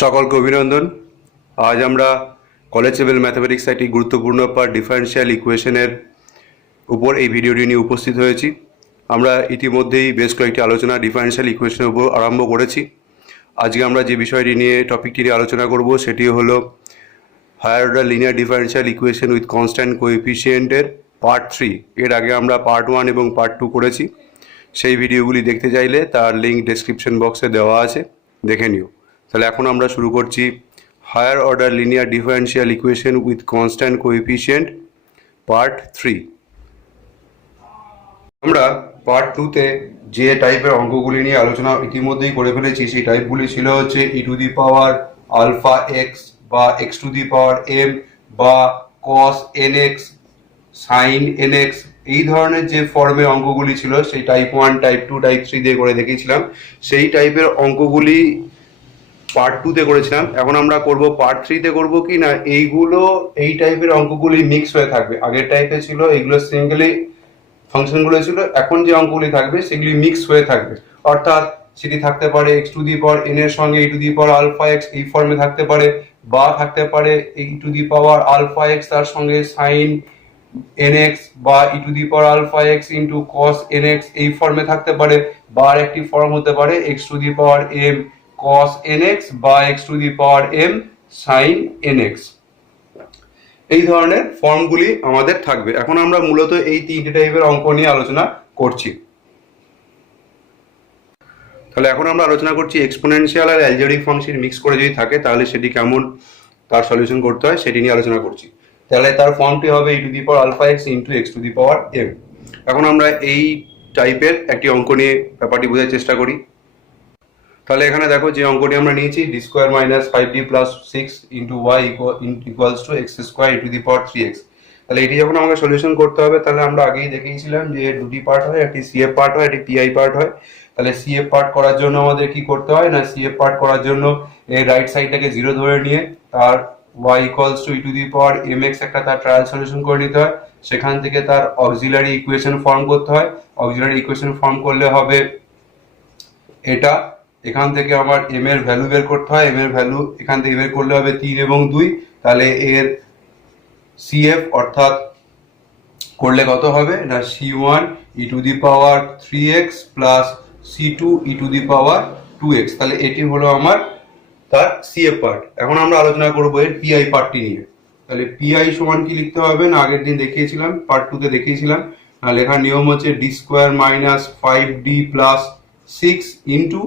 সকলকে অভিনন্দন। আজ আমরা কলেজ লেভেল ম্যাথমেটিক্স একটি গুরুত্বপূর্ণ পার্ট ডিফারেনশিয়াল ইকুয়েশনের উপর এই ভিডিওটি নিয়ে উপস্থিত হয়েছি। আমরা ইতিমধ্যেই বেশ কয়েকটি আলোচনা ডিফারেনশিয়াল ইকুয়েশনের উপর আরম্ভ করেছি। আজকে আমরা যে বিষয়টি নিয়ে টপিকটি নিয়ে আলোচনা করব সেটি হলো higher order linear differential equation with constant কোএফিসিয়েন্টের পার্ট 3। এর আগে আমরা পার্ট 1 এবং পার্ট 2 করেছি। সেই ভিডিওগুলি দেখতে চাইলে তার লিঙ্ক ডেসক্রিপশন বক্সে দেওয়া আছে, দেখে নিও। তাহলে এখন আমরা শুরু করছি higher order linear differential equation with constant coefficient part 3। আমরা পার্ট 2তে যে টাইপের অঙ্কগুলি নিয়ে আলোচনা ইতিমধ্যেই করে ফেলেছি সেই টাইপগুলি ছিল হচ্ছে e to the power alpha x বা x to the power m বা cos n x sine n x, এই ধরনের যে ফর্মের অঙ্কগুলি ছিল সেই টাইপ 1 টাইপ 2 টাইপ 3 দিয়ে করে দেখিয়েছিলাম। সেই টাইপের অঙ্কগুলি পার্ট 2তে করেছিলাম। এখন আমরা করব পার্ট 3তে করব কি না, এই টাইপের অঙ্কগুলি মিক্স হয়ে থাকবে। আগের টাইপে ছিল এইগুলো সিঙ্গেলি ফাংশনগুলো ছিল, এখন যে অঙ্কগুলি থাকবে সেগুলি মিক্স হয়ে থাকবে। অর্থাৎ সেটি থাকতে পারে x to the power n এর সঙ্গে e to the power alpha x এই ফর্মে থাকতে পারে, বা থাকতে পারে e to the power alpha x তার সঙ্গে সাইন এন এক্স বা e to the power alpha x into cos n x এই ফর্মে থাকতে পারে, বা আর একটি ফর্ম হতে পারে x to the power m cos nx বা x to the power m sin nx। এই ধরনের ফর্মগুলি আমাদের থাকবে। এখন আমরা মূলত এই তিনটে টাইপের অঙ্ক নিয়ে আলোচনা করছি। তাহলে এখন আমরা আলোচনা করছি এক্সপোনেনশিয়াল আর অ্যালজেব্রিক ফাংশন মিক্স করে যদি থাকে তাহলে সেটি কেমন তার সলিউশন করতে হয় সেটি নিয়ে আলোচনা করছি। তাহলে তার ফর্মটি হবে e to the power alpha x into x to the power m। এখন আমরা এই টাইপের একটি অঙ্ক নিয়ে ব্যাপারটি বোঝার চেষ্টা করি। তাহলে এখানে দেখো যে অঙ্কটি আমরা নিয়েছি D square minus 5d plus 6 into y equals to x square e to the power 3x। তাহলে এটি যখন আমাকে সলিউশন করতে হবে তাহলে আমরা আগেই দেখিয়েছিলাম যে দুটি পার্ট হয়, একটি সিএফ পার্ট হয়, একটি পিআই পার্ট হয়। তাহলে সিএফ পার্ট করার জন্য আমাদের কি করতে হয় না, সিএফ পার্ট করার জন্য এই রাইট সাইডটাকে 0 ধরে নিয়ে তার y equals to e to the power m x একটা তার ট্রায়াল সলিউশন করে নিতে হয়। সেখান থেকে তার অক্সিলারি ইকুয়েশন ফর্ম করতে হয়। অক্সিলারি ইকুয়েশন ফর্ম করলে হবে এটা, এখান থেকে আমার এম এর ভ্যালু বের করতে হয়। এম এর ভ্যালু এখান থেকে বের করলে হবে 3 এবং 2। তাহলে এর সিএফ অর্থাৎ করলে কত হবে না c1 e to the power 3x plus c2 e to the power 2x। তাহলে এটি হলো আমার তার সিএফ পার্ট। এখন আমরা আলোচনা করবো এর পিআই পার্টটি নিয়ে। তাহলে পিআই সমান কি লিখতে হবে না, আগের দিন দেখিয়েছিলাম পার্ট 2তে দেখিয়েছিলাম। লেখার নিয়ম হচ্ছে D square minus 5d plus 6 into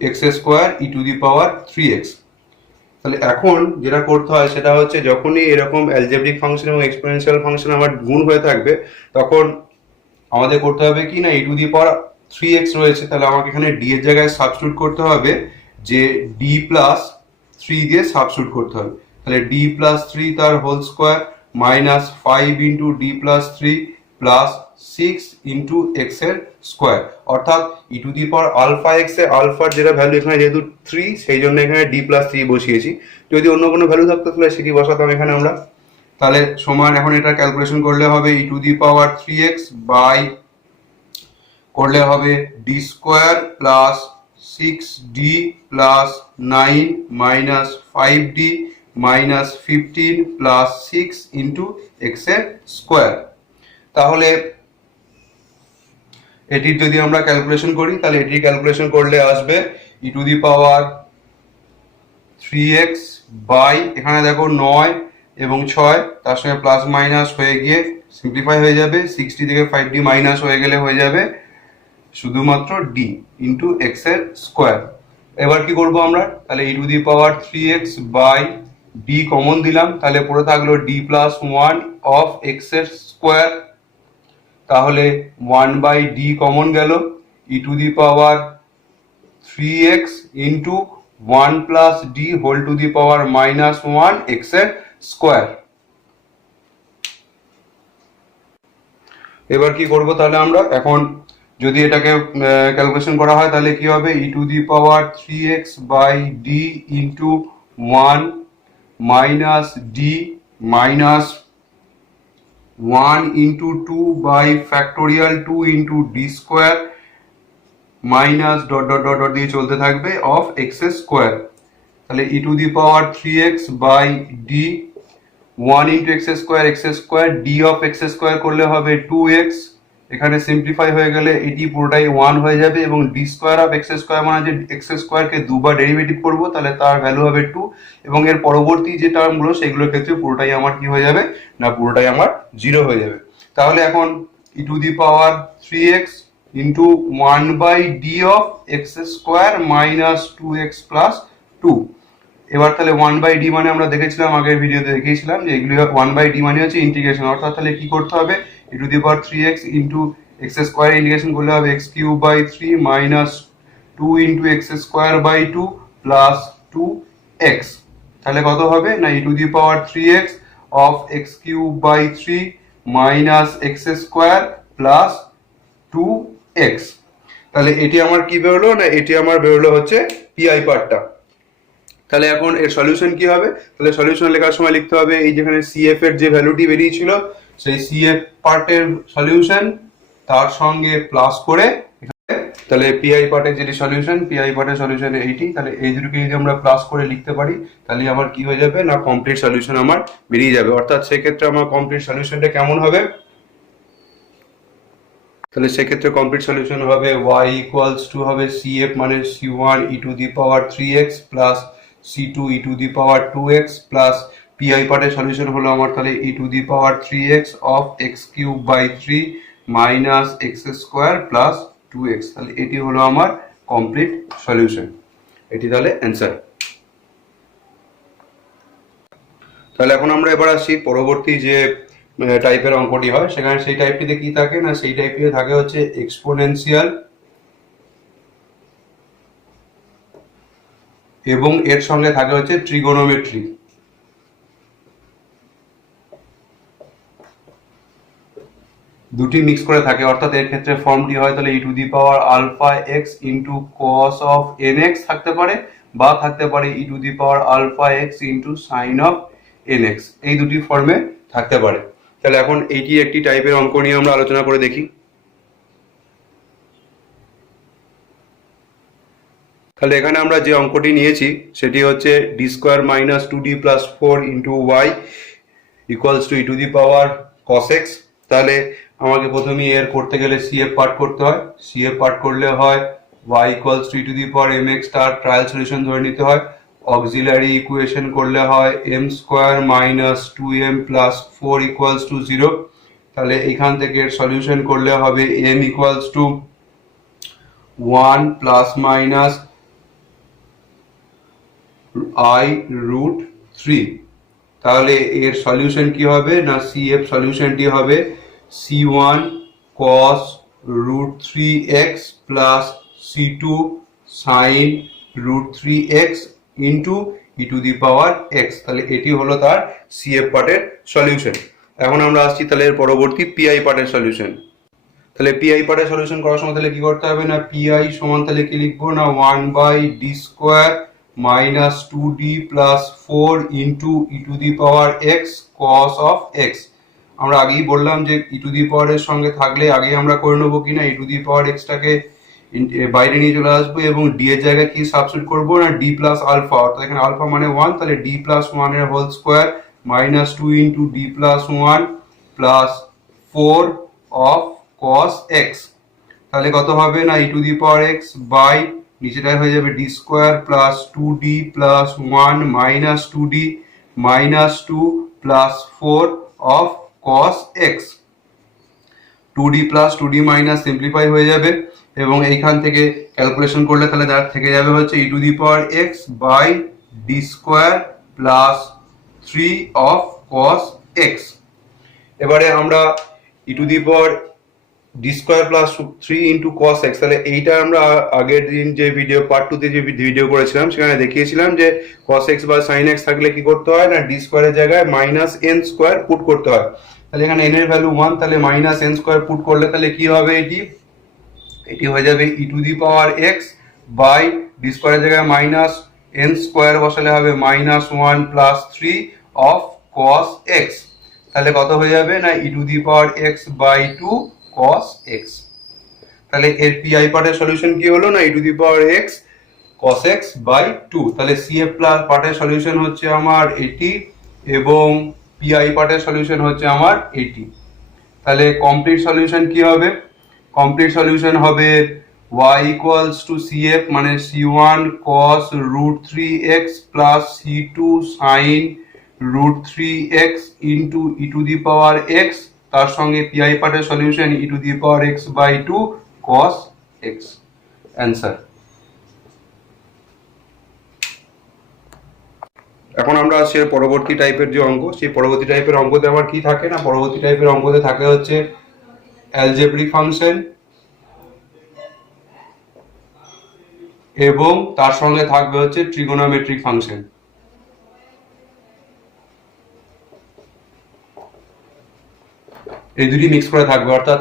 x square e to the power 3x। তাহলে এখন যেটা করতে হয় সেটা হচ্ছে যখনই এরকম অ্যালজেব্রিক ফাংশন এবং এক্সপোনেনশিয়াল ফাংশন আমার গুণ হয়ে থাকবে তখন আমাদের করতে হবে কি না, e to the power 3x রয়েছে, তাহলে আমাকে এখানে ডি এর জায়গায় সাবস্টিটিউট করতে হবে, যে ডি প্লাস 3 দিয়ে সাবস্টিটিউট করতে হবে। তাহলে ডি প্লাস 3 তার whole square minus 5 into D plus 3 plus 6 into x এর স্কোয়ার। অর্থাৎ e to the power alpha x এর আলফার যেটা ভ্যালু এখানে যেহেতু 3 সেই জন্য এখানে ডি প্লাস 3 বসিয়েছি। যদি অন্য কোনো ভ্যালু থাকতো তাহলে সেটি বসাতাম এখানে আমরা। তাহলে সমান এখন এটা ক্যালকুলেশন করলে হবে e to the power 3x by করলে হবে D square plus 6d plus 9 minus 5d minus 15 plus 6 into x এর স্কোয়ার। তাহলে এটির যদি আমরা ক্যালকুলেশন করি তাহলে এটি ক্যালকুলেশন করলে আসবে ই to the power 3x by এখানে দেখো 9 এবং 6 তার সঙ্গে প্লাস মাইনাস হয়ে গিয়ে সিম্পলিফাই হয়ে যাবে, 60 থেকে 5d মাইনাস হয়ে গেলে হয়ে যাবে শুধুমাত্র d ইন্টু এক্স এর স্কোয়ার। এবার কি করব আমরা, তাহলে e to the power 3x by d common দিলাম, তাহলে পড়ে থাকলো d প্লাস 1 অফ এক্স এর স্কোয়ার। তাহলে 1 বাই d কমন গেল, e to the power 3x into 1 plus d whole to the power minus 1 x এর স্কোয়ার। এবার কি করব তাহলে আমরা, এখন যদি এটাকে ক্যালকুলেশন করা হয় তাহলে কি হবে e to the power 3x by d into 1 minus d minus 1 into 2 by factorial 2 into d square minus dot dot dot dot দিয়ে চলতে থাকবে অফ এক্স স্কোয়ার। তাহলে e to the power 3x by D 1 into x square D of x square করলে হবে 2x, এখানে simplify হয়ে গেলে এটি পুরোটাই 1 হয়ে যাবে এবং D square of x square মানে যে এক্স স্কোয়ারকে দুবার ডেরিভেটিভ করব তাহলে তার ভ্যালু হবে 2 এবং এর পরবর্তী যে টার্মগুলো সেগুলোর ক্ষেত্রে পুরোটাই আমার কি হয়ে যাবে না পুরোটাই আমার 0 হয়ে যাবে। তাহলে এখন e to the power 3x into 1 by D of x square minus 2x plus 2। এবার তাহলে 1 বাই ডি মানে আমরা দেখেছিলাম আগের ভিডিওতে দেখিয়েছিলাম যে এগুলি 1 বাই ডি মানে হচ্ছে ইন্টিগ্রেশন, অর্থাৎ তাহলে কি করতে হবে e to the power 3x into x square integration করলে হবে x cube by 3 minus 2 into x square by 2 plus 2x। তাহলে কত হবে না e to the power 3x of x cube by 3 minus x square plus 2x। তাহলে এটি আমার কি বেরোলো না এটি আমার বেরোলো হচ্ছে পিআই পার্টটা। তাহলে এখন এর সলিউশন কি হবে, তাহলে সলিউশন লেখার সময় লিখতে হবে এই যেখানে সিএফ এর যে ভ্যালুটি বেরিয়েছিল সেই সিএফ পার্টের সলিউশন তার সঙ্গে প্লাস করে তাহলে পিআই পার্টের যেটি সলিউশন পিআই পার্টের সলিউশন এইটি, তাহলে এই দুটোকে যদি আমরা প্লাস করে লিখতে পারি তাহলে আমার কি হয়ে যাবে না কমপ্লিট সলিউশন আমার বেরিয়ে যাবে। অর্থাৎ সেক্ষেত্রে আমার কমপ্লিট সলিউশনটা কেমন হবে, তাহলে সেক্ষেত্রে কমপ্লিট সলিউশন হবে y ইকুয়ালস টু হবে cf মানে c1 e to the power 3x plus c2 e to the power 2x plus pi পার্টের সলিউশন হলো আমার তাহলে e to the power 3x of x cube by 3 minus x square plus 2x। তাহলে এটি হলো আমার complete solution, এটি তাহলে অ্যান্সার। তাহলে এখন আমরা এবার আসছি পরবর্তী যে টাইপের অঙ্কটি হয়, সেখানে সেই টাইপটিতে কি থাকে না সেই টাইপটিতে থাকে হচ্ছে এক্সপোনেনশিয়াল এবং এর সঙ্গে থাকে হচ্ছে ট্রিগোনোমেট্রি। দুটি মিক্স করে থাকে, অর্থাৎ এর ক্ষেত্রে ফর্মটি হয় তাহলে e to the power alpha x into cos of n x থাকতে পারে বা থাকতে পারে e to the power alpha x into sine of n x, এই দুটি ফর্মে থাকতে পারে। তাহলে এখন এইটি একটি টাইপের অঙ্ক নিয়ে আমরা আলোচনা করে দেখি। তাহলে এখানে আমরা যে অঙ্কটি নিয়েছি সেটি হচ্ছে D square minus 2d plus 4 into y equals to e to the power cos x. তাহলে আমাকে প্রথমে এর করতে গেলে সিএফ পার্ট করতে হয়, সিএফ পার্ট করলে হয় y equals to e to the power m x তার ট্রায়াল সলিউশন ধরে নিতে হয়, অক্সিলারি ইকুয়েশন করলে হয় m square minus 2m plus 4 equals to 0। তাহলে এখান থেকে সলিউশন করলে হবে m equals to 1 plus minus i root 3। তাহলে এর সলিউশন কি হবে না সিএফ সলিউশনটি হবে c1 cos root 3x plus c2 sin root 3x into e to the power x। তাহলে এটি হলো তার সিএফ পার্টের সলিউশন। এখন আমরা আসছি তাহলে এর পরবর্তী পিআই পার্টের সলিউশন। তাহলে পিআই পার্টের সলিউশন করার সময় তাহলে কি করতে হবে না পিআই সমান তাহলে কি লিখবো না 1 by D square minus 2d plus 4 into e to the power x cos of x। আমরা আগেই বললাম যে ই টু দি পাওয়ার এর সঙ্গে থাকলে আগে আমরা করে নেবো কিনা ই টু দি পাওয়ার এক্সটাকে বাইরে নিয়ে চলে আসবো এবং ডি এর জায়গায় কি সাবস্টিটিউট করবো না ডি প্লাস আলফা, অর্থাৎ এখানে আলফা মানে 1 তাহলে ডি প্লাস 1 এর whole square minus 2 into D plus 1 plus 4 of cos x। তাহলে কত হবে না e to the power x by নিচেটাই হয়ে যাবে D square plus 2d plus 1 minus 2d minus 2 plus 4 of cos x। 2d plus 2d minus simplify হয়ে যাবে এবং এইখান থেকে ক্যালকুলেশন করলে তাহলে তার থেকে যাবে হচ্ছে e to the power x by D square plus 3 of cos x। এবারে আমরা e to the power D square plus 3 into cos x, তাহলে এইটা আমরা আগের দিন যে ভিডিও পার্ট 2 তে যে ভিডিও করেছিলাম সেখানে দেখিয়েছিলাম যে কস এক্স বা সাইন এক্স থাকলে কি করতে হয় না ডি স্কোয়ারের জায়গায় মাইনাস এন স্কোয়ার পুট করতে হয়। তাহলে এখানে এন এর ভ্যালু 1, তাহলে মাইনাস এন স্কোয়ার পুট করলে তাহলে কি হবে এটি হয়ে যাবে e to the power x by D স্কোয়ারের জায়গায় মাইনাস এন স্কোয়ার বসালে হবে minus 1 plus 3 of cos x. তাহলে কত হয়ে যাবে না e to the power x by 2 cos x। তাহলে এর পিআই পার্টের সলিউশন কি হলো না e to the power x cos x by 2। তাহলে CF প্লাস পার্টের সলিউশন হচ্ছে আমার এটি এবং PI পার্টের সলিউশন হচ্ছে আমার এটি। তাহলে কমপ্লিট সলিউশন কি হবে? কমপ্লিট সলিউশন হবে y ইকুয়ালস টু CF মানে C1 cos root 3x plus C2 sin root 3x into e to the power x, তার সঙ্গে PI পার্টের solution e to the power x by 2 cos x। Answer. এখন আমরা আসছি পরবর্তী টাইপের যে অঙ্ক, সেই পরবর্তী টাইপের অঙ্কতে আমার কি থাকে না, পরবর্তী টাইপের অঙ্কতে থাকে হচ্ছে অ্যালজেব্রিক ফাংশন এবং তার সঙ্গে থাকবে হচ্ছে ট্রিগোনোমেট্রিক ফাংশন। এই দুটি মিক্স করে থাকবে, অর্থাৎ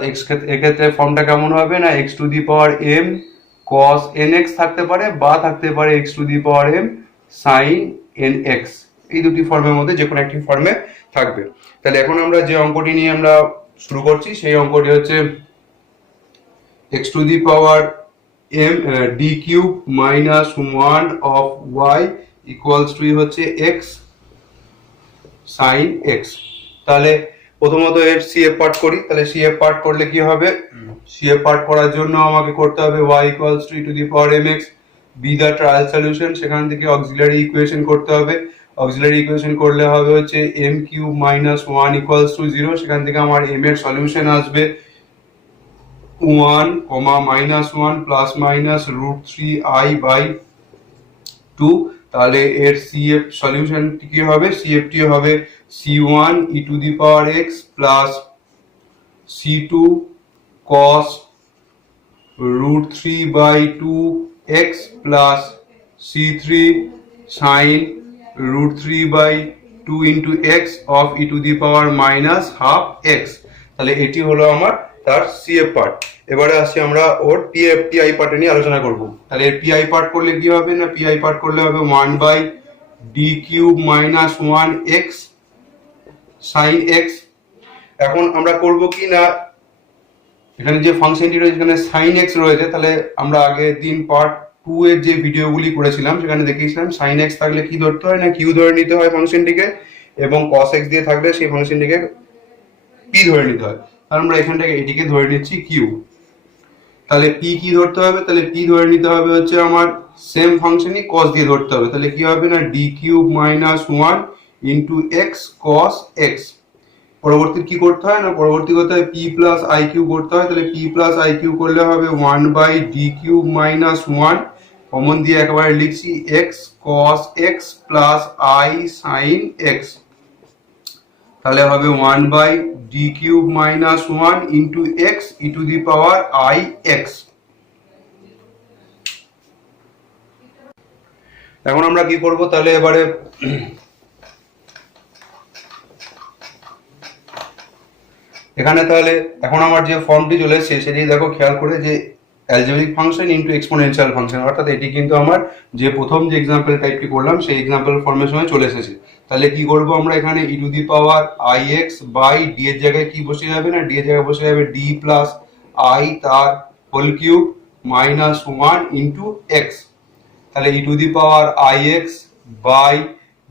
এক্ষেত্রে ফর্মটা কেমন হবে না, x to the power m cos nx থাকতে পারে বা থাকতে পারে x to the power m sin nx, এই দুটি ফর্মের মধ্যে যে কোনো একটি ফর্মে থাকবে। তাহলে এখন আমরা যে অঙ্কটি নিয়ে আমরা শুরু করছি সেই অঙ্কটি হচ্ছে x to the power m d cube minus 1 of y equals to হচ্ছে x sin x। তাহলে প্রথমত এর CF পার্ট করি। তাহলে CF পার্ট করলে কি হবে, CF পার্ট করার জন্য আমাকে করতে হবে y equals to e to the power mx by the trial solution, সেখান থেকে অক্সিলারি ইকুয়েশন করতে হবে। অক্সিলারি ইকুয়েশন করলে হবে হচ্ছে m cube minus 1 equals to 0, সেখান থেকে আমার m এর সলিউশন আসবে 1 minus 1 plus minus root 3i by 2। তাহলে এর CF সলিউশনটি কি হবে, CF টি হবে C1 e to the power x plus C2 cos root 3 by 2x plus C3 sin root 3 by 2 into x of e to the power minus half x। তাহলে এটি হলো আমার তার CF পার্ট। এবারে আসছি আমরা ওর PI পার্ট নিয়ে আলোচনা করব। তাহলে এর PI পার্ট করলে কি হবে না, PI পার্ট করলে হবে 1 by d cube minus 1x sin x। এখন আমরা করব কি না, এখানে যে ফাংশনটি রয়েছে এখানে sin x রয়েছে, তাহলে আমরা আগের দিন পার্ট 2 এর যে ভিডিওগুলি করেছিলাম সেখানে দেখিয়েছিলাম sin x থাকলে কি ধরতে হয় না q ধরে নিতে হয় ফাংশনটিকে, এবং cos x দিয়ে থাকলে সেই ফাংশনটিকে p ধরে নিতে হয়। তাহলে আমরা এখান থেকে এটিকে ধরে নিচ্ছি q। তাহলে p কি ধরতে হবে, তাহলে p ধরে নিতে হবে হচ্ছে আমার সেম ফাংশনই cos দিয়ে ধরতে হবে। তাহলে কি হবে না d cube minus 1 into x cos x। পরবর্তী কি করতে হয় না, পরবর্তী করতে হয় p প্লাস i কিউব করতে হয়। তাহলে p প্লাস i কিউব করলে হবে 1 by d cube minus 1, common দিয়ে একবারে লিখছি x cos x plus i sin x। তাহলে হবে 1 by d cube minus 1 into x e to the power i x। এখন আমরা কি করব, তাহলে এবারে এখানে তাহলে এখন আমার যে ফর্মটি চলে এসেছে সেটি দেখো খেয়াল করে, যে algebraic function into exponential function, অর্থাৎ এটি কিন্তু আমার যে প্রথম যে এক্সাম্পল টাইপটি করলাম সেই এক্সাম্পল ফর্মের সময় চলে এসেছে। তাহলে কি করব আমরা, এখানে e to the power ix by D এর জায়গায় কি বসে যাবে না, ডি এর জায়গায় বসে যাবে ডি প্লাস আই তার whole cube minus 1 into x. তাহলে e to the power ix by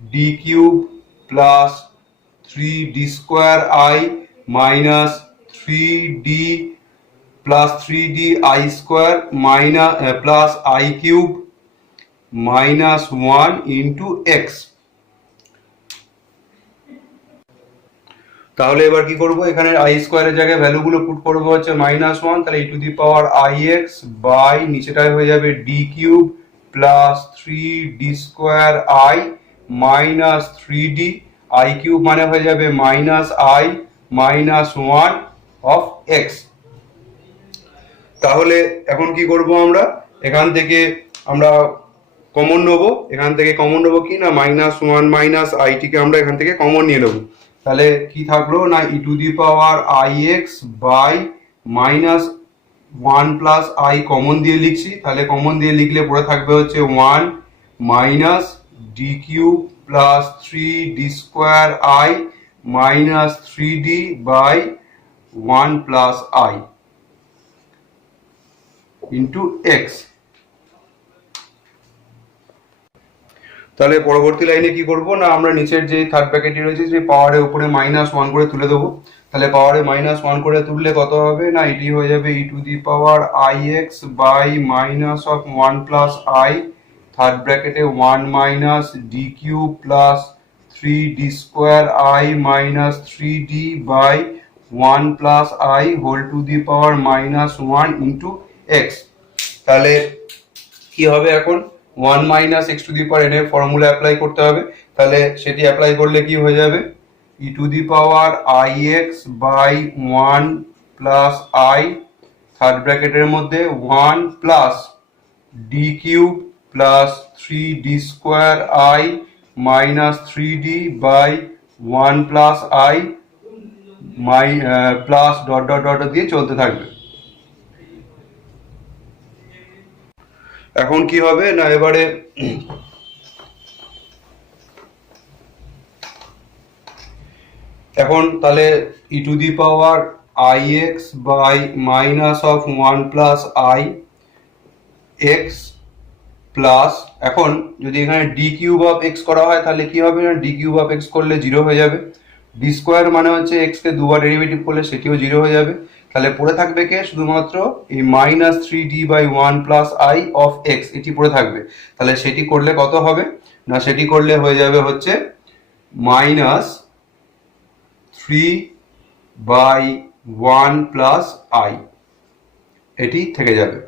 D cube plus 3d square i minus 3d plus 3d i square minus plus i cube minus 1 into x. তাহলে এবার কি করব, এখানে i স্কোয়ারের জায়গায় ভ্যালুগুলো put করবো হচ্ছে মাইনাস 1, তাহলে e to the power ix by নিচেটায় হয়ে যাবে d cube plus 3d square i minus 3d i cube মানে হয়ে যাবে minus i minus 1 of x. তাহলে এখন কি করব আমরা, এখান থেকে আমরা কমন নেবো, এখান থেকে কমন নেবো কি না মাইনাস 1 মাইনাস আইটিকে আমরা এখান থেকে কমন নিয়ে নেবো। তাহলে কি থাকলো না e to the power ix by minus 1 plus i common দিয়ে লিখছি। তাহলে কমন দিয়ে লিখলে পড়ে থাকবে হচ্ছে 1 minus D cube plus 3d square i minus 3d by 1 plus i into x. তাহলে পরবর্তী লাইনে কি করব না, আমরা নিচের যে থার্ড ব্র্যাকেটটি রয়েছে যে পাওয়ারের উপরে -1 করে তুলে দেবো। তাহলে পাওয়ারে -1 করে তুললে কত হবে না, এটি হয়ে যাবে e⁻ix by -1 plus i, third ব্র্যাকেটে 1 minus D cube plus 3d square i minus 3d by 1 plus i whole to the power -1 into x. তাহলে কি হবে, এখন 1 minus x to the power n এর ফর্মুলা অ্যাপ্লাই করতে হবে। তাহলে সেটি অ্যাপ্লাই করলে কি হয়ে যাবে, e⁻ix by 1 plus i, third ব্র্যাকেটের মধ্যে 1 plus D cube plus 3d square i minus 3d by 1 plus i plus dot dot dot দিয়ে চলতে থাকবে। এখন কি হবে না, এবারে এখন তাহলে e⁻ix by -1 plus i x plus, এখন যদি এখানে ডি কিউব অফ এক্স করা হয় তাহলে কি হবে না, ডি কিউব অফ এক্স করলে 0 হয়ে যাবে, ডি স্কোয়ার মানে হচ্ছে এক্স কে দুবার ডেরিভেটিভ করলে সেটিও 0 হয়ে যাবে। তাহলে পড়ে থাকবে কে, শুধুমাত্র এই -3d by 1 plus i of x, এটি পড়ে থাকবে। তাহলে সেটি করলে কত হবে না, সেটি করলে হয়ে যাবে হচ্ছে -3 বাই 1 প্লাস i, এটি থেকে যাবে।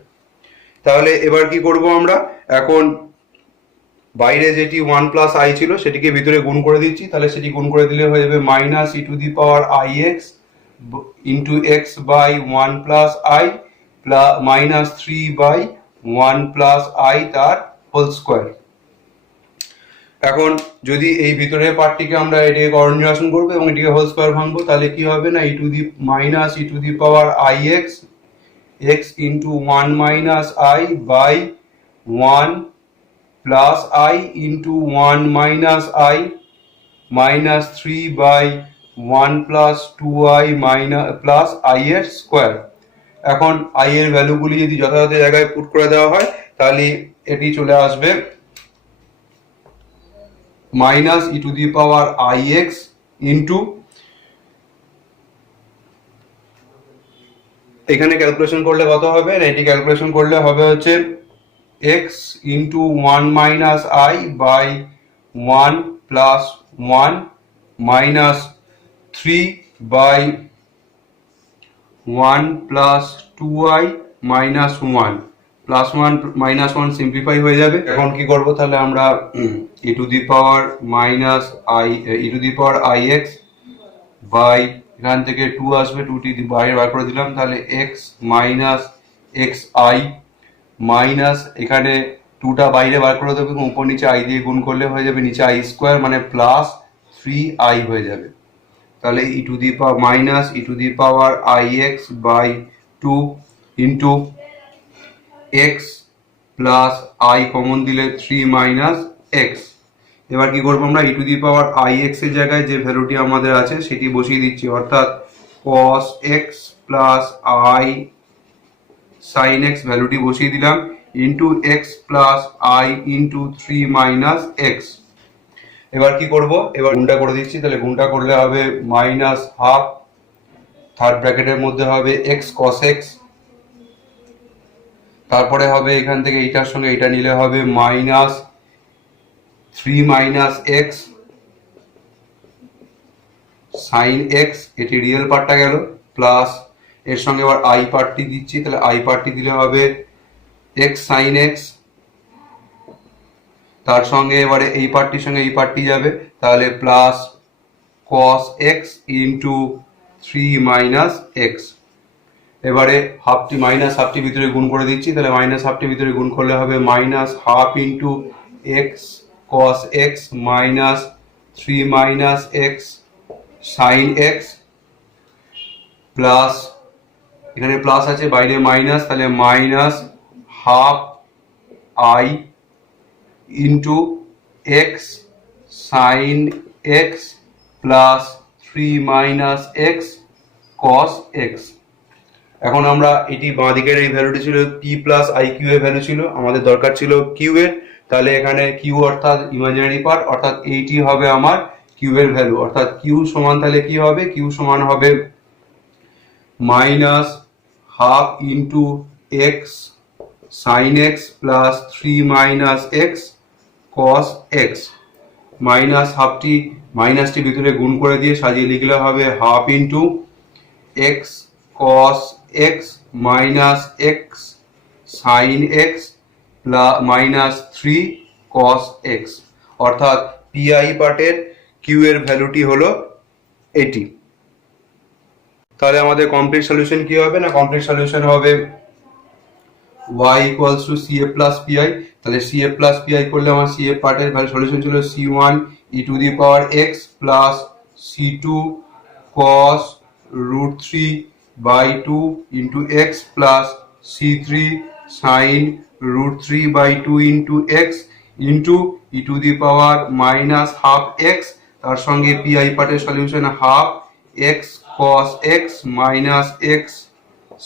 তাহলে এবার কি করব আমরা, এখন বাইরে যেটি 1 প্লাস i ছিল সেটিকে ভিতরে গুণ করে দিচ্ছি। তাহলে সেটি গুণ করে দিলে হয়ে যাবে -e⁻ix into x by 1 plus i plus -3 by 1 plus i তার হোল স্কোয়ার। এখন যদি এই ভিতরের পার্টটিকে আমরা এটিকে করণ নিরসন করবো এবং এটিকে হোল স্কোয়ার ভাঙবো, তাহলে কি হবে না, e⁻ix x into 1 minus i by 1 plus i into 1 minus i minus 3 by 1 plus 2i minus plus i এর স্কোয়ার। এখন i এর ভ্যালুগুলি যদি যথাযথ জায়গায় পুট করে দেওয়া হয় তাহলে এটি চলে আসবে -e⁻ix ইন্টু, এখানে ক্যালকুলেশন করলে কত হবে না, এটি ক্যালকুলেশন করলে হবে হচ্ছে x into 1 minus i by 1 plus 1 minus 3 by 1 plus 2i minus 1 plus 1 minus 1 simplify হয়ে যাবে। এখন কি করব, তাহলে আমরা e⁻ix বাই, এখান থেকে 2 আসবে, 2টি বাইরে বার করে দিলাম, তাহলে x মাইনাস xi মাইনাস, এখানে 2টা বাইরে বার করে দেবো এবং উপর নিচে i দিয়ে গুণ করলে হয়ে যাবে নিচে i স্কোয়ার মানে প্লাস 3i হয়ে যাবে। তাহলে e⁻ix by 2 into x plus i common দিলে 3 মাইনাস x। এবার কি করবো আমরা, e⁻ix এর জায়গায় যে ভ্যালুটি আমাদের আছে সেটি বসিয়ে দিচ্ছি, অর্থাৎ cos x plus i sin x ভ্যালুটি বসিয়ে দিলাম into x plus i into 3 minus x। এবার কি করব, এবার গুণটা করে দিচ্ছি, তাহলে গুণটা করলে হবে -12, থার্ড ব্র্যাকেটের মধ্যে হবে x cos x, তারপরে হবে এখান থেকে এইটার সঙ্গে এটা নিলে হবে -3 মাইনাস x sin x, এটি রিয়েল পার্টটা গেল, প্লাস এর সঙ্গে আবার i পার্টটি দিচ্ছি, তাহলে i পার্টটি দিলে হবে x sin x, তার সঙ্গে এবারে এই পার্টটির সঙ্গে এই পার্টটি যাবে, তাহলে plus cos x into 3 minus x। এবারে হাফটি মাইনাস হাফটি ভিতরে গুণ করে দিচ্ছি, তাহলে মাইনাস হাফটি ভিতরে গুণ করলে হবে -12 into x cos x minus 3 minus x sin x plus, এখানে প্লাস আছে বাইরে মাইনাস, তাহলে -12i into x sin x plus 3 minus x cos x। এখন আমরা এটি বাঁ দিকের এই ভ্যালুটি ছিল পি প্লাস আই কিউ এর ভ্যালু ছিল, আমাদের দরকার ছিল কিউ এর, তাহলে এখানে কিউ অর্থাৎ ইমাজিনারি পার্ট অর্থাৎ এইটি হবে আমার কিউ এর ভ্যালু, অর্থাৎ কিউ সমান তাহলে কি হবে, কিউ সমান হবে minus half into x sine x plus 3 minus x cos x, মাইনাস হাফটি মাইনাসটি ভিতরে গুণ করে দিয়ে সাজিয়ে লিখলে হবে half into x cos x minus x sine x plus minus 3 cos x, অর্থাৎ পিআই পার্টের কিউ এর ভ্যালুটি হলো এটি। তাহলে আমাদের কমপ্লিট সলিউশন কি হবে না, কমপ্লিট সলিউশন হবে y equals two CA plus PI. তাহলে CA প্লাস পিআই করলে আমার CA পার্টের ভ্যালু সলিউশন ছিল C1 e to the power x plus C2 cos root 3 by 2 into x plus C3 sin root 3 by 2 into x into e to the power minus half x, তার সঙ্গে PI পার্টের solution half x cos x minus x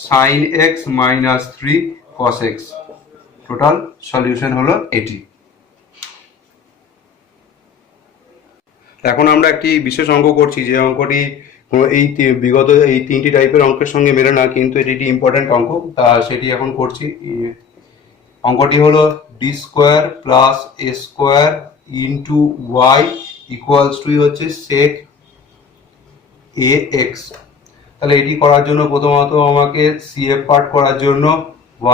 sin x minus 3 cos x, total solution হলো এটি। এখন আমরা একটি বিশেষ অঙ্ক করছি, যে অঙ্কটি এই বিগত এই তিনটি টাইপের অঙ্কের সঙ্গে মেলে না, কিন্তু এটি একটি ইম্পর্টেন্ট অঙ্ক, তা সেটি এখন করছি। অঙ্কটি হলো D square plus a square into y equals to হচ্ছে সেক এ এক্স। তাহলে এটি করার জন্য প্রথমত আমাকে সিএফ পার্ট করার জন্য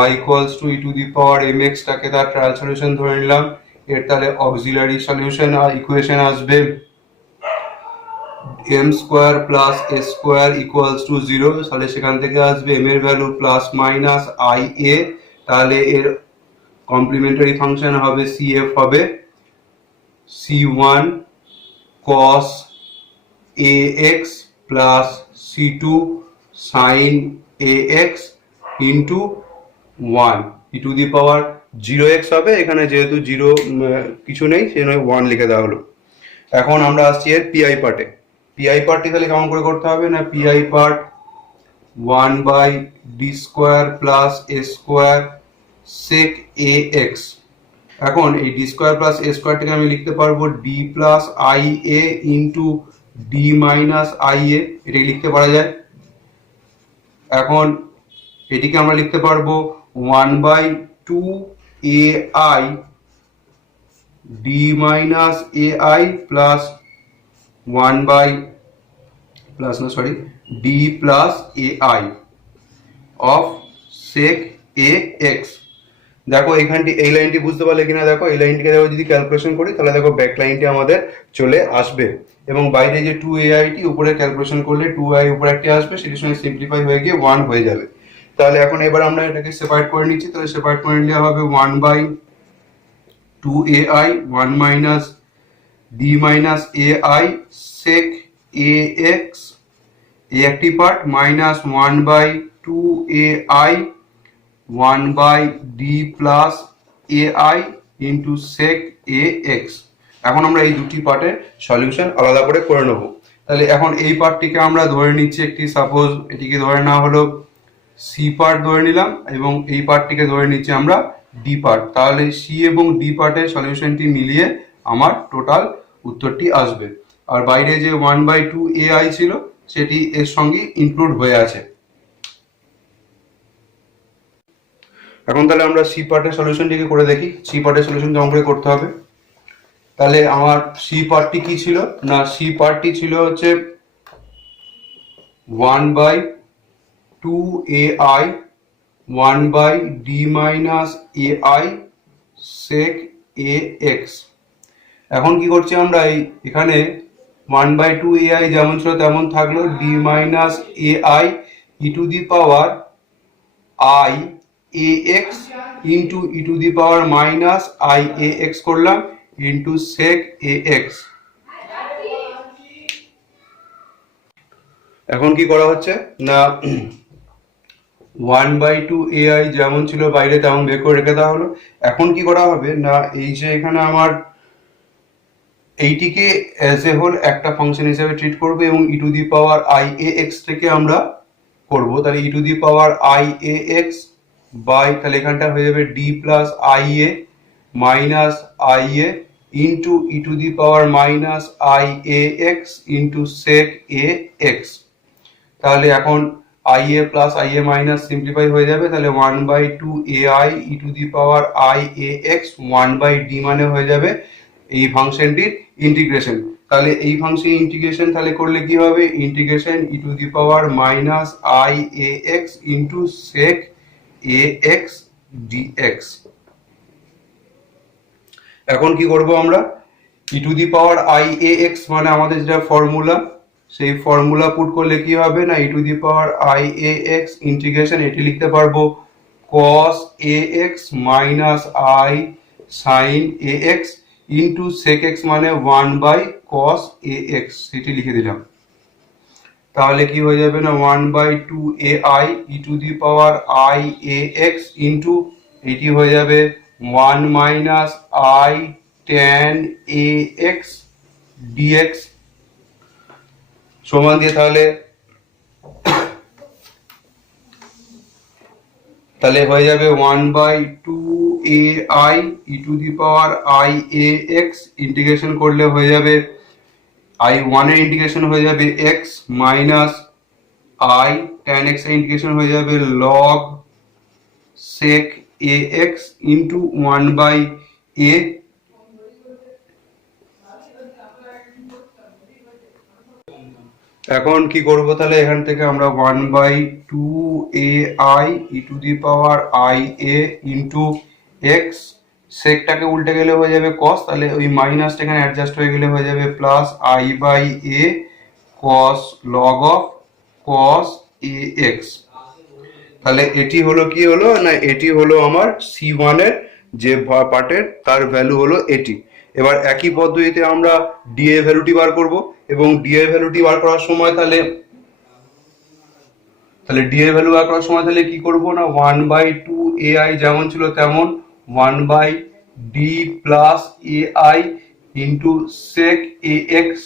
y equals to e to the power m এক্সটাকে তার ট্রায়াল সলিউশন ধরে নিলাম। এর তাহলে অক্সিলারি সলিউশন আর ইকুয়েশন আসবে m square plus a square equals to 0, তাহলে সেখান থেকে আসবে এম এর value plus minus i a, তাহলে এর কমপ্লিমেন্টারি ফাংশন হবে সিএফ হবে C1 cos ax plus C2 sin ax into 1 E to the power 0x হবে, এখানে যেহেতু 0 কিছু নেই সেই জন্য 1 লিখে দেওয়া হলো। এখন আমরা আসছি এর পিআই পার্টে। পিআই পার্টটি তাহলে কেমন করে করতে হবে না, PI part 1 by D square plus a square sec a x. এখন এই ডি স্কোয়ার প্লাস এ স্কোয়ারটাকে আমি লিখতে পারবো D plus i a into D minus i a, এটাকে লিখতে পারা যায়। এখন এটিকে আমরা লিখতে পারবো 1 by 2 a i D minus a i plus 1 by plus না sorry D plus a i of sec a x. দেখো এখানটি এই লাইনটি বুঝতে পারলে কিনা, দেখো এই লাইনটিকে দেখো যদি ক্যালকুলেশন করি তাহলে দেখো ব্যাক লাইনটি আমাদের চলে আসবে, এবং বাইরে যে 2ai টি উপরে ক্যালকুলেশন করলে 2i উপরে একটি আসবে, সেটির সঙ্গে সিম্পলিফাই হয়ে গিয়ে 1 হয়ে যাবে। তাহলে এখন এবার আমরা এটাকে সেপারেট করে নিচ্ছি, তাহলে সেপারেট করে নিলে হবে 1 by 2ai 1 minus D minus ai sec ax এ একটি part minus 1 by 2ai 1 by D plus ai into sec ax। এখন আমরা এই দুটি পার্টের সলিউশন আলাদা করে করে নেব। তাহলে এখন এই পার্টটিকে আমরা ধরে নিচ্ছি একটি, সাপোজ এটিকে ধরে নেওয়া হলো সি পার্ট ধরে নিলাম, এবং এই পার্টটিকে ধরে নিচ্ছি আমরা ডি পার্ট। তাহলে সি এবং ডি পার্টের সলিউশনটি মিলিয়ে আমার টোটাল উত্তরটি আসবে, আর বাইরে যে 1 বাই 2ai ছিল সেটি এর সঙ্গে ইনক্লুড হয়ে আছে। এখন তাহলে আমরা সি পার্টের সলিউশনটিকে করে দেখি। সি পার্টের সলিউশন কেমন করে করতে হবে। তাহলে আমার সি পার্টটি কি ছিল না, সি পার্টটি ছিল হচ্ছে 1 by 2ai 1 by D minus ai sec ax। এখন কি করছি আমরা, এখানে 1 বাই 2ai যেমন ছিল তেমন থাকলো, D minus ai E to the power i ax into e to the power minus i ax করলাম ইন্টু sec ax। এখন কি করা হচ্ছে না, 1 বাই 2ai যেমন ছিল বাইরে তেমন বের করে রেখে দেওয়া হলো। এখন কি করা হবে না, এই যে এখানে আমার এইটিকে অ্যাজ এ হোল একটা ফাংশন হিসেবে ট্রিট করবো, এবং e to the power i ax থেকে আমরা করব তাহলে e to the power i a x by তাহলে এখানটা হয়ে যাবে D plus i a minus i a into e to the power minus i a x into sec a x. তাহলে এখন i a plus i a minus simplify হয়ে যাবে, তাহলে 1/2 a i e to the power i a x 1/d মানে হয়ে যাবে এই ফাংশনটির ইন্টিগ্রেশন। তাহলে এই ফাংশন ইন্টিগ্রেশন তাহলে করলে কি হবে, integration e to the power minus i a x into sec a x dx. এখন কি করব আমরা, e to the power i a x মানে আমাদের যেটা ফর্মুলা, সেই ফর্মুলা পুট করলে কি হবে না e to the power i a x integration এটি লিখতে পারবো cos a x minus i sine a x into sec x মানে 1/cos এ এক্স, সেটি লিখে দিলাম। তাহলে কি হয়ে যাবে না 1/2 a i e to the power i a x into এটি হয়ে যাবে 1 minus i tan a x dx সমান দিয়ে তাহলে হয়ে যাবে 1/2 a i e to the power i a x integration করলে হয়ে যাবে আই ওয়ান এর ইন্টিগ্রেশন হয়ে যাবে x minus i tan x এর ইন্টিগ্রেশন হয়ে যাবে log sec a x into 1/a। এখন কি করব, তাহলে এখান থেকে আমরা 1/2 a i e to the power i a into x, সেকটাকে উল্টে গেলে হয়ে যাবে কস, তাহলে ওই মাইনাসটা এখানে অ্যাডজাস্ট হয়ে গেলে হয়ে যাবে plus i by a cos log of cos a x. তাহলে এটি হলো কি হলো না, এটি হলো আমার C1 এর যে পার্টের তার ভ্যালু হলো এটি। এবার একই পদ্ধতিতে আমরা ডি এর ভ্যালুটি বার করব এবং ডি এর ভ্যালুটি বার করার সময় তাহলে ডি এর ভ্যালু বার করার সময় তাহলে কি করব না 1/2 এ আই যেমন ছিল তেমন 1/d plus a i into sec a x.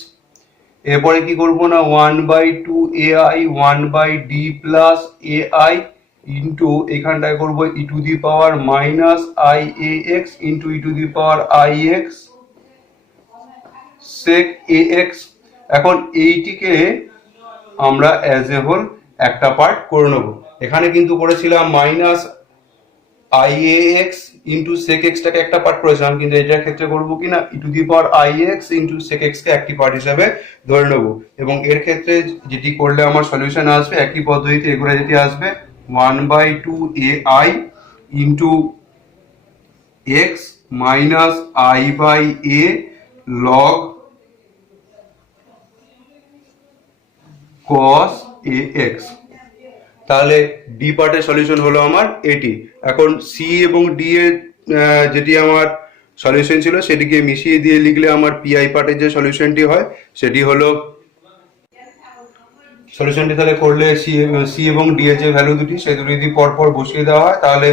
এরপরে কি করব না 1/2 a i 1/d plus a i into এখানটায় করবো e to the power minus i a x into e to the power i x sec a x. এখন এইটিকে আমরা as a whole একটা পার্ট করে নেব। এখানে কিন্তু করেছিলাম minus i a x into sec এক্সটাকে একটা পার্ট করেছিলাম, কিন্তু এটার ক্ষেত্রে করবো কিনা e to the power i x into sec x কে একটি পার্ট হিসাবে ধরে নেব। এবং এর ক্ষেত্রে যেটি করলে আমার সলিউশন আসবে একই পদ্ধতিতে এগুলো যেটি আসবে 1/2 a i into x minus i by a log cos a x. তাহলে ডি পার্টের সলিউশন হলো আমার এটি। এখন সি এবং ডি এর যেটি আমার সলিউশন ছিল সেটিকে মিশিয়ে দিয়ে লিখলে আমার পিআই পার্টের যে সলিউশনটি হয় সেটি হলো সলিউশনটি তাহলে করলে সি এবং ডি এর যে ভ্যালু দুটি সেই দুটি যদি পরপর বসিয়ে দেওয়া হয় তাহলে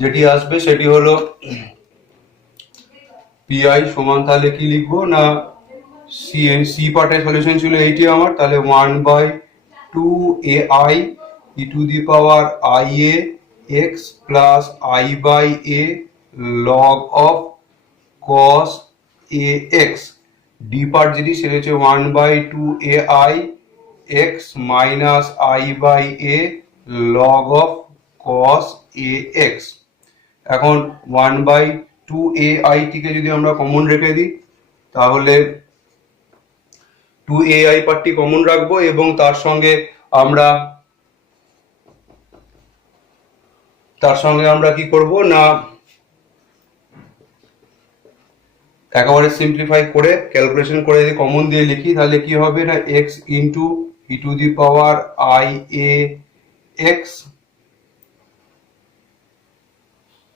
যেটি আসবে সেটি হলো পিআই সমান তাহলে কি লিখবো না সি পার্টের সলিউশন ছিল এইটি আমার, তাহলে 1/2 a i e to the power i a x plus i by a log of cos a x. D part যেটি সেটা হচ্ছে 1/2 a i x minus i by a log of cos a x. এখন 1/2 a I টিকে যদি আমরা common রেখে দিই তাহলে 2 এ আই পার্টটি কমন রাখবো এবং তার সঙ্গে আমরা কি করব না একেবারে সিম্পলিফাই করে ক্যালকুলেশন করে যদি কমন দিয়ে লিখি তাহলে কি হবে না x into e to the power i a x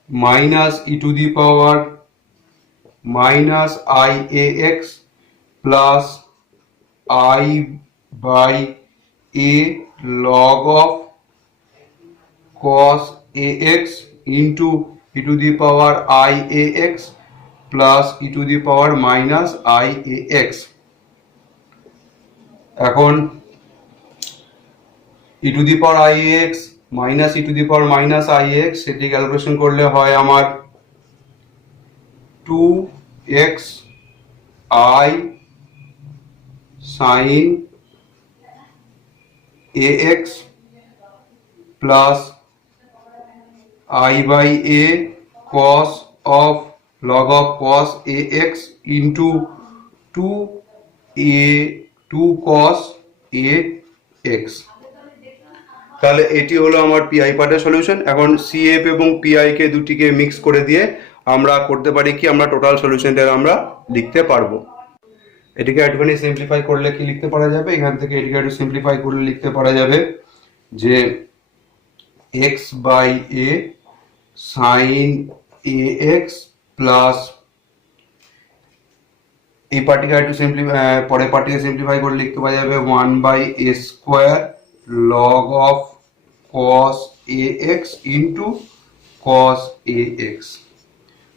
minus e to the power minus i a x plus i by a log of cos a x into e to the power i a x plus e to the power minus i a x. এখন e to the power i x minus e to the power minus i x, সেটি calculation করলে হয় আমার 2x i sin ax plus I by a cos of log of cos ax into 2 cos ax। তাহলে এটি হলো আমার PI পার্টের solution. এখন সিএফ এবং পিআই কে দুটিকে মিক্স করে দিয়ে আমরা করতে পারি কি, আমরা টোটাল সলিউশনটা আমরা লিখতে পারবো। এটিকে একটুখানি সিম্পলিফাই করলে কি লিখতে পারা যাবে, এখান থেকে এটিকে একটু সিম্পলিফাই করলে লিখতে পারা যাবে যে x by a sin ax plus এই পার্টিকে একটু পরের পার্টিকে সিম্পলিফাই করে লিখতে পারা যাবে 1 by a square log of cos ax into cos ax।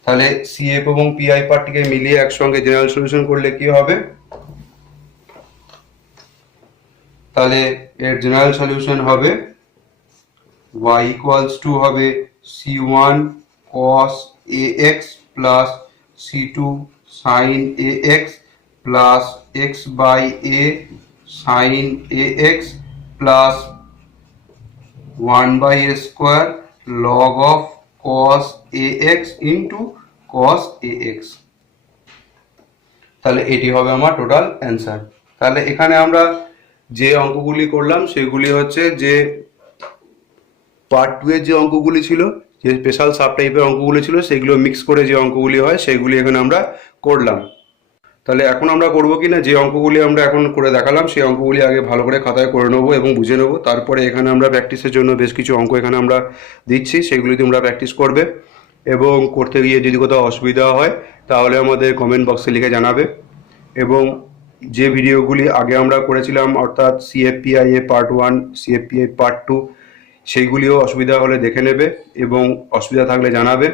তাহলে সিএফ এবং পিআই পার্টটিকে মিলিয়ে একসঙ্গে জেনারেল সলিউশন করলে কি হবে, তাহলে এর জেনারেল সলিউশন হবে y ইকুয়ালস টু হবে c1 cos ax plus c2 sin ax plus x by a sin ax plus 1 by a square log of cos ax into cos ax। তাহলে এটি হবে আমার টোটাল অ্যান্সার। তাহলে এখানে আমরা যে অঙ্কগুলি করলাম সেগুলি হচ্ছে যে পার্ট 2 এর যে অঙ্কগুলি ছিল, যে স্পেশাল সাব টাইপের অঙ্কগুলি ছিল, সেগুলো মিক্স করে যে অঙ্কগুলি হয় সেগুলি এখানে আমরা করলাম। তাহলে এখন আমরা করবো কি না, যে অঙ্কগুলি আমরা এখন করে দেখালাম সেই অঙ্কগুলি আগে ভালো করে খাতায় করে নেবো এবং বুঝে নেবো। তারপরে এখানে আমরা প্র্যাকটিসের জন্য বেশ কিছু অঙ্ক এখানে আমরা দিচ্ছি, সেগুলি তোমরা প্র্যাকটিস করবে এবং করতে গিয়ে যদি কোথাও অসুবিধা হয় তাহলে আমাদের কমেন্ট বক্সে লিখে জানাবে। এবং যে ভিডিওগুলি আগে আমরা করেছিলাম অর্থাৎ সিএফপিআই এ পার্ট 1 সিএফপিআই পার্ট 2 সেইগুলিও অসুবিধা হলে দেখে নেবে এবং অসুবিধা থাকলে জানাবে।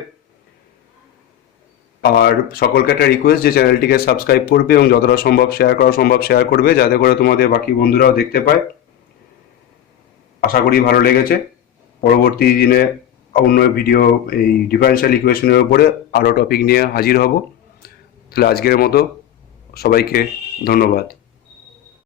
আর সকলকে একটা রিকোয়েস্ট যে চ্যানেলটিকে সাবস্ক্রাইব করবে এবং যতটা সম্ভব শেয়ার করা সম্ভব শেয়ার করবে, যাতে করে তোমাদের বাকি বন্ধুরাও দেখতে পায়। আশা করি ভালো লেগেছে। পরবর্তী দিনে অন্য ভিডিও এই ডিফারেনশিয়াল ইকুয়েশনের উপরে আরও টপিক নিয়ে হাজির হব। তাহলে আজকের মতো সবাইকে ধন্যবাদ।